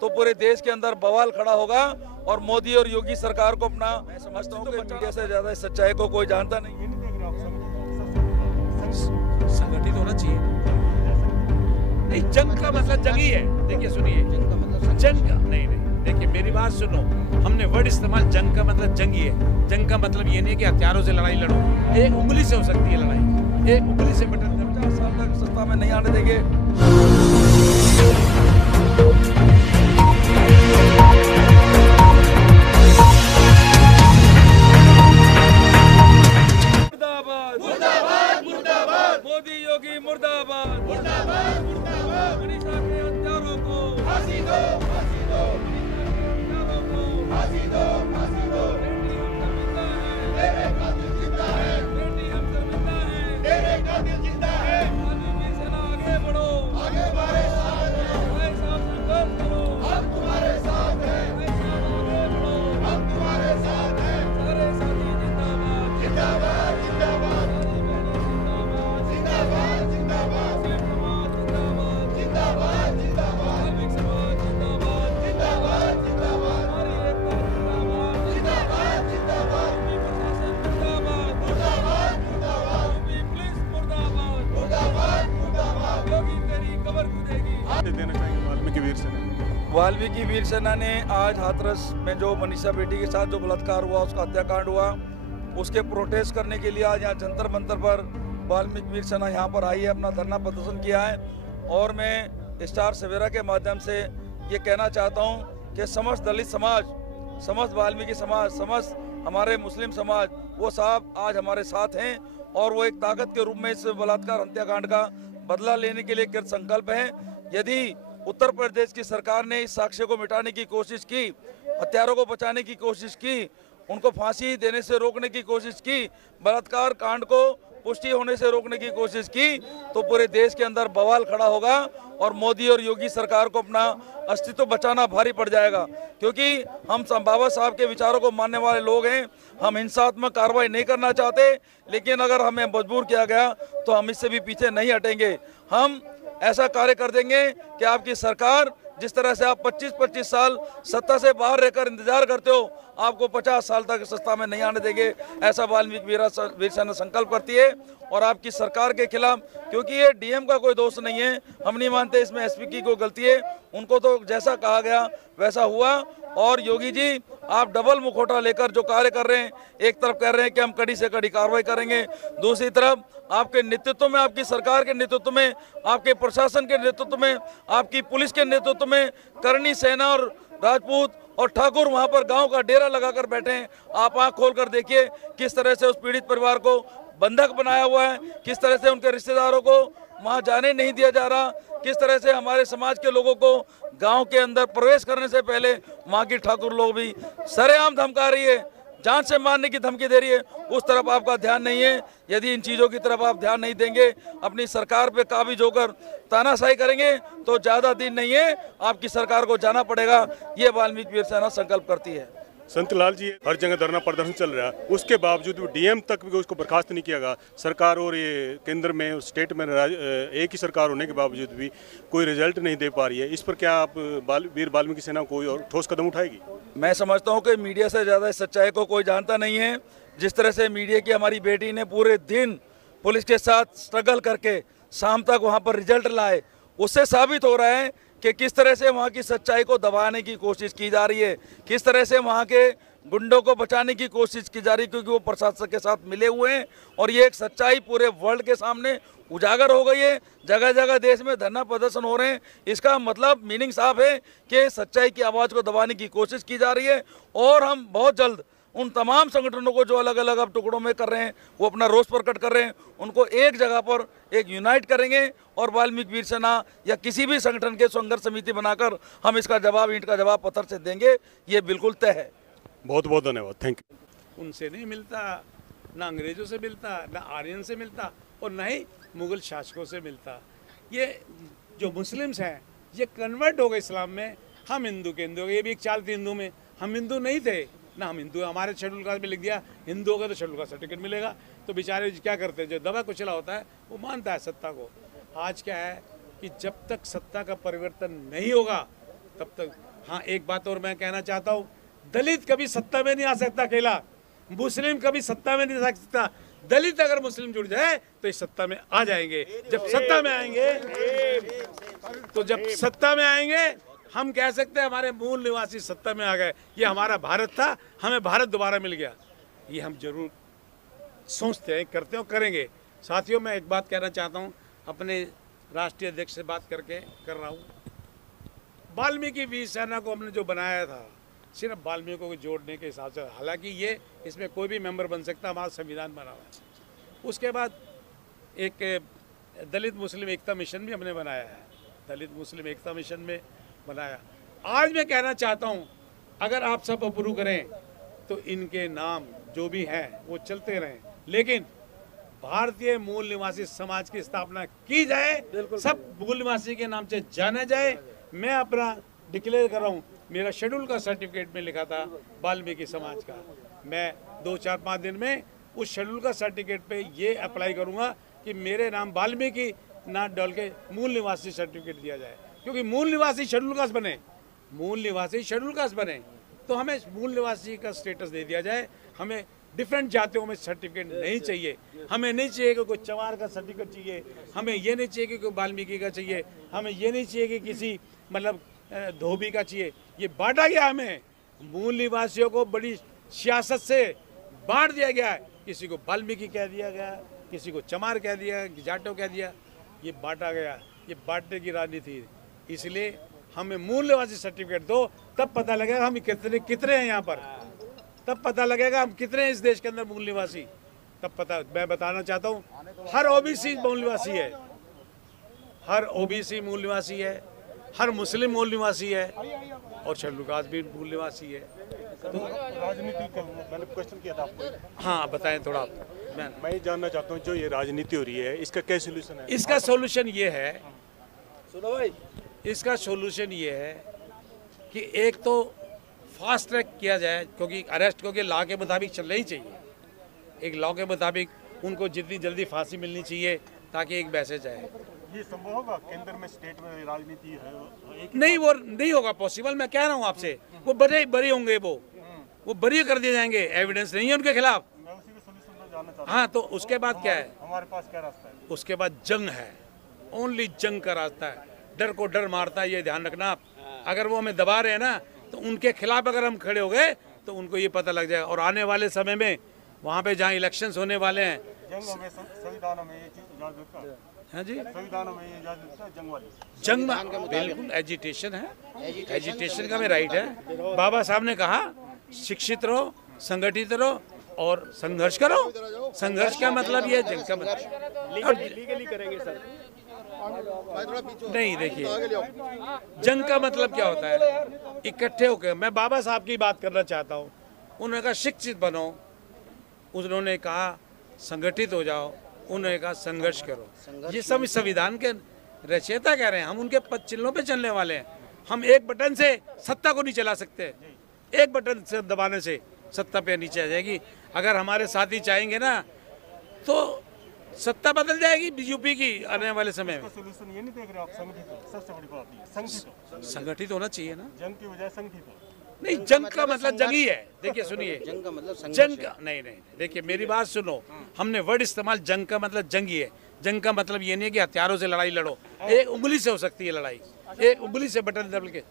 तो पूरे देश के अंदर बवाल खड़ा होगा और मोदी और योगी सरकार को अपना, मैं समझता हूँ कि मीडिया से ज्यादा इस सच्चाई को कोई जानता नहीं। संगठित होना चाहिए। नहीं, जंग का मतलब जंग ही है। देखिए सुनिए, जंग का नहीं, देखिए मेरी बात सुनो। हमने वर्ड इस्तेमाल, जंग का मतलब जंग ही है। जंग का मतलब ये नहीं कि हथियारों से लड़ाई लड़ो। एक उंगली से हो सकती है लड़ाई, एक उंगली से बटन 50 साल तक सत्ता में नहीं आने देंगे। मोदी योगी मुर्दाबाद, मुर्दाबाद, मुर्दाबाद। मनीषा के हत्यारों को फांसी दो, फांसी दो। हत्यारों को फांसी दो, फांसी दो। तेरे कातिल जिंदा है, बेटी हम जिंदा है, तेरे कातिल जिंदा है। वाल्मीकि सेना आगे बढ़ो, आगे हमारे साथ है। भाई साहब संघर्ष करो, हम तुम्हारे साथ हैं। भाई साहब आगे बढ़ो, हम तुम्हारे साथ हैं। सारे साथी जिंदाबाद, जिंदाबाद, जिंदाबाद। वाल्मीकि वीर सेना ने आज हाथरस में जो मनीषा बेटी के साथ जो बलात्कार हुआ, उसका हत्याकांड हुआ, उसके प्रोटेस्ट करने के लिए आज यहाँ जंतर मंतर पर वाल्मीकि वीर सेना यहाँ पर आई है, अपना धरना प्रदर्शन किया है। और मैं स्टार सवेरा के माध्यम से ये कहना चाहता हूँ कि समस्त दलित समाज, समस्त वाल्मीकि समाज, समस्त हमारे मुस्लिम समाज, वो साहब आज हमारे साथ हैं और वो एक ताकत के रूप में इस बलात्कार हत्याकांड का बदला लेने के लिए कृत संकल्प हैं। यदि उत्तर प्रदेश की सरकार ने इस साक्ष्य को मिटाने की कोशिश की, हत्यारों को बचाने की कोशिश की, उनको फांसी देने से रोकने की कोशिश की, बलात्कार कांड को पुष्टि होने से रोकने की कोशिश की, तो पूरे देश के अंदर बवाल खड़ा होगा और मोदी और योगी सरकार को अपना अस्तित्व बचाना भारी पड़ जाएगा। क्योंकि हम बाबा साहब के विचारों को मानने वाले लोग हैं। हम हिंसात्मक कार्रवाई नहीं करना चाहते, लेकिन अगर हमें मजबूर किया गया तो हम इससे भी पीछे नहीं हटेंगे। हम ऐसा कार्य कर देंगे कि आपकी सरकार, जिस तरह से आप 25-25 साल सत्ता से बाहर रहकर इंतजार करते हो, आपको 50 साल तक सत्ता में नहीं आने देंगे। ऐसा वाल्मीकि वीर सेना संकल्प करती है। और आपकी सरकार के खिलाफ, क्योंकि ये डीएम का कोई दोष नहीं है, हम नहीं मानते इसमें एसपी की कोई गलती है। उनको तो जैसा कहा गया वैसा हुआ। और योगी जी, आप डबल मुखौटा लेकर जो कार्य कर रहे हैं, एक तरफ कह रहे हैं कि हम कड़ी से कड़ी कार्रवाई करेंगे, दूसरी तरफ आपके नेतृत्व में, आपकी सरकार के नेतृत्व में, आपके प्रशासन के नेतृत्व में, आपकी पुलिस के नेतृत्व में करनी सेना और राजपूत और ठाकुर वहां पर गांव का डेरा लगाकर बैठे हैं। आप आंख खोलकर देखिए किस तरह से उस पीड़ित परिवार को बंधक बनाया हुआ है, किस तरह से उनके रिश्तेदारों को वहां जाने नहीं दिया जा रहा, किस तरह से हमारे समाज के लोगों को गांव के अंदर प्रवेश करने से पहले वहां की ठाकुर लोग भी सरेआम धमका रही है, जान से मारने की धमकी दे रही है। उस तरफ आपका ध्यान नहीं है। यदि इन चीज़ों की तरफ आप ध्यान नहीं देंगे, अपनी सरकार पे काबिज होकर तानाशाही करेंगे, तो ज़्यादा दिन नहीं है, आपकी सरकार को जाना पड़ेगा। ये वाल्मीकि वीर सेना संकल्प करती है। संतलाल जी, हर जगह धरना प्रदर्शन चल रहा है, उसके बावजूद भी डीएम तक भी उसको बर्खास्त नहीं किया गया। सरकार और ये केंद्र में और स्टेट में एक ही सरकार होने के बावजूद भी कोई रिजल्ट नहीं दे पा रही है। इस पर क्या आप वीर वाल्मीकि सेना कोई और ठोस कदम उठाएगी? मैं समझता हूँ कि मीडिया से ज़्यादा इस सच्चाई को कोई जानता नहीं है। जिस तरह से मीडिया की हमारी बेटी ने पूरे दिन पुलिस के साथ स्ट्रगल करके शाम तक वहाँ पर रिजल्ट लाए, उससे साबित हो रहा है कि किस तरह से वहाँ की सच्चाई को दबाने की कोशिश की जा रही है, किस तरह से वहाँ के गुंडों को बचाने की कोशिश की जा रही है, क्योंकि वो प्रशासन के साथ मिले हुए हैं। और ये एक सच्चाई पूरे वर्ल्ड के सामने उजागर हो गई है। जगह जगह देश में धरना प्रदर्शन हो रहे हैं। इसका मतलब मीनिंग साफ है कि सच्चाई की आवाज़ को दबाने की कोशिश की जा रही है। और हम बहुत जल्द उन तमाम संगठनों को जो अलग अलग अब टुकड़ों में कर रहे हैं, वो अपना रोष प्रकट कर रहे हैं, उनको एक जगह पर एक यूनाइट करेंगे और वाल्मीकि वीर सेना या किसी भी संगठन के संघर्ष समिति बनाकर हम इसका जवाब, ईंट का जवाब पत्थर से देंगे। ये बिल्कुल तय है। बहुत बहुत धन्यवाद, थैंक यू। उनसे नहीं मिलता, ना अंग्रेजों से मिलता, ना आर्यन से मिलता और ना ही मुगल शासकों से मिलता। ये जो मुस्लिम्स हैं ये कन्वर्ट हो गए इस्लाम में। हम हिंदू के हिंदू, ये भी एक चाल थी हिंदू में। हम हिंदू नहीं थे ना, हम हिंदू, हमारे शेड्यूल कास्ट में लिख दिया हिंदू होगा तो शेड्यूल कास्ट सर्टिफिकेट मिलेगा। तो बेचारे क्या करते हैं, जो दबा कुचला होता है वो मानता है सत्ता को। आज क्या है कि जब तक सत्ता का परिवर्तन नहीं होगा तब तक हाँ, एक बात और मैं कहना चाहता हूँ, दलित कभी सत्ता में नहीं आ सकता अकेला, मुस्लिम कभी सत्ता में नहीं आ सकता। दलित अगर मुस्लिम जुड़ जाए तो इस सत्ता में आ जाएंगे। जब सत्ता में आएंगे हम कह सकते हैं हमारे मूल निवासी सत्ता में आ गए, ये हमारा भारत था, हमें भारत दोबारा मिल गया। ये हम जरूर सोचते हैं, करते हैं और करेंगे। साथियों, मैं एक बात कहना चाहता हूँ, अपने राष्ट्रीय अध्यक्ष से बात कर रहा हूँ। वाल्मीकि वीर सेना को हमने जो बनाया था सिर्फ वाल्मीकि को जोड़ने के हिसाब से, हालांकि ये इसमें कोई भी मेंबर बन सकता, हमारा संविधान बना हुआ है। उसके बाद एक दलित मुस्लिम एकता मिशन भी हमने बनाया है, दलित मुस्लिम एकता मिशन में बनाया। आज मैं कहना चाहता हूँ, अगर आप सब अप्रूव करें तो इनके नाम जो भी हैं वो चलते रहें, लेकिन भारतीय मूल निवासी समाज की स्थापना की जाए, सब मूल निवासी के नाम से जाना जाए। मैं अपना डिक्लेयर कर रहा हूँ, मेरा शेड्यूल का सर्टिफिकेट में लिखा था वाल्मीकि समाज का, मैं 2-4-5 दिन में उस शेड्यूल का सर्टिफिकेट पे ये अप्लाई करूँगा कि मेरे नाम वाल्मीकि ना डाल के मूल निवासी सर्टिफिकेट दिया जाए, क्योंकि मूल निवासी शेड्यूल कास्ट बने, मूल निवासी शेड्यूल कास्ट बने तो हमें मूल निवासी का स्टेटस दे दिया जाए। हमें डिफरेंट जातियों में सर्टिफिकेट नहीं चाहिए, हमें नहीं चाहिए कि कोई चमार का सर्टिफिकेट चाहिए, हमें ये नहीं चाहिए कि कोई वाल्मीकि का चाहिए, हमें ये नहीं चाहिए कि किसी मतलब धोबी का चाहिए। ये बांटा गया, हमें मूल निवासियों को बड़ी सियासत से बांट दिया गया है। किसी को वाल्मीकि कह दिया गया, किसी को चमार कह दिया, जाटो कह दिया, ये बांटा गया, ये बांटने की राजनीति। इसलिए हमें मूल निवासी सर्टिफिकेट दो, तब पता लगेगा हम कितने हैं यहाँ पर, तब पता लगेगा हम कितने हैं इस देश के अंदर मूल निवासी, तब पता। मैं बताना चाहता हूँ, हर ओबीसी मूल निवासी है, हर ओबीसी मूल निवासी है, हर मुस्लिम मूल निवासी है और शेड्यूल कास्ट भी मूल निवासी है। तो राजनीति का मैंने क्वेश्चन किया था आपको। हाँ, बताएं थोड़ा। मैं ये जानना चाहता हूँ, जो ये राजनीति हो रही है इसका क्या सोल्यूशन है? इसका सोल्यूशन ये है, सुनो भाई, इसका सोल्यूशन ये है कि एक तो फास्ट ट्रैक किया जाए, क्योंकि अरेस्ट क्योंकि लॉ के मुताबिक चलना ही चाहिए, एक लॉ के मुताबिक उनको जितनी जल्दी फांसी मिलनी चाहिए ताकि एक मैसेज आए। ये संभव होगा केंद्र में, स्टेट में राजनीति है नहीं, वो नहीं होगा पॉसिबल। मैं कह रहा हूँ आपसे, वो बरी होंगे, वो बरी कर दिए जाएंगे, एविडेंस नहीं है उनके खिलाफ। मैं उसी के सोल्यूशन पर जानना चाहता हूं। हाँ, तो उसके बाद क्या है, हमारे पास क्या रास्ता है? उसके बाद जंग है, ओनली जंग का रास्ता है। डर को डर मारता है, ये ध्यान रखना आप। अगर वो हमें दबा रहे हैं ना, तो उनके खिलाफ अगर हम खड़े हो गए तो उनको ये पता लग जाएगा। और आने वाले समय में वहाँ पे जहाँ इलेक्शंस होने वाले हैं, जंग में संविधान में ये चीज इजाजत देता है? हाँ जी, संविधान में ये इजाजत देता है जंग वाली? जंग में बिल्कुल एजिटेशन है, एजिटेशन का भी राइट है। बाबा साहब ने कहा शिक्षित रहो, संगठित रहो और संघर्ष करो। संघर्ष का मतलब ये जंग का मतलब लीगली करेंगे सर। नहीं। देखिए, जंग का मतलब क्या होता है, इकट्ठे होकर। मैं बाबा साहब की बात करना चाहता हूँ, उन्होंने कहा शिक्षित बनो, उन्होंने कहा संगठित हो जाओ, उन्होंने कहा संघर्ष करो। ये सब संविधान के रचयिता कह रहे हैं, हम उनके पद चिन्हों पे चलने वाले हैं। हम एक बटन से सत्ता को नहीं चला सकते, एक बटन से दबाने से सत्ता पे नीचे आ जाएगी। अगर हमारे साथी चाहेंगे ना तो सत्ता बदल जाएगी यूपी की आने वाले समय में। सोल्यूशन ये नहीं देख रहे आप? संगठित हो, सबसे बड़ी बात ये संगठित हो। संगठित होना चाहिए ना। जंग की वजह संगठित हो। नहीं, जंग का मतलब जंग ही है। देखिए सुनिए, जंग का मतलब जंग का नहीं, देखिए मेरी बात सुनो, हमने वर्ड इस्तेमाल, जंग का मतलब जंग ही है। जंग का मतलब ये नहीं है कि हथियारों से लड़ाई लड़ो, एक उंगली से हो सकती है लड़ाई, एक उंगली से बटन दबा के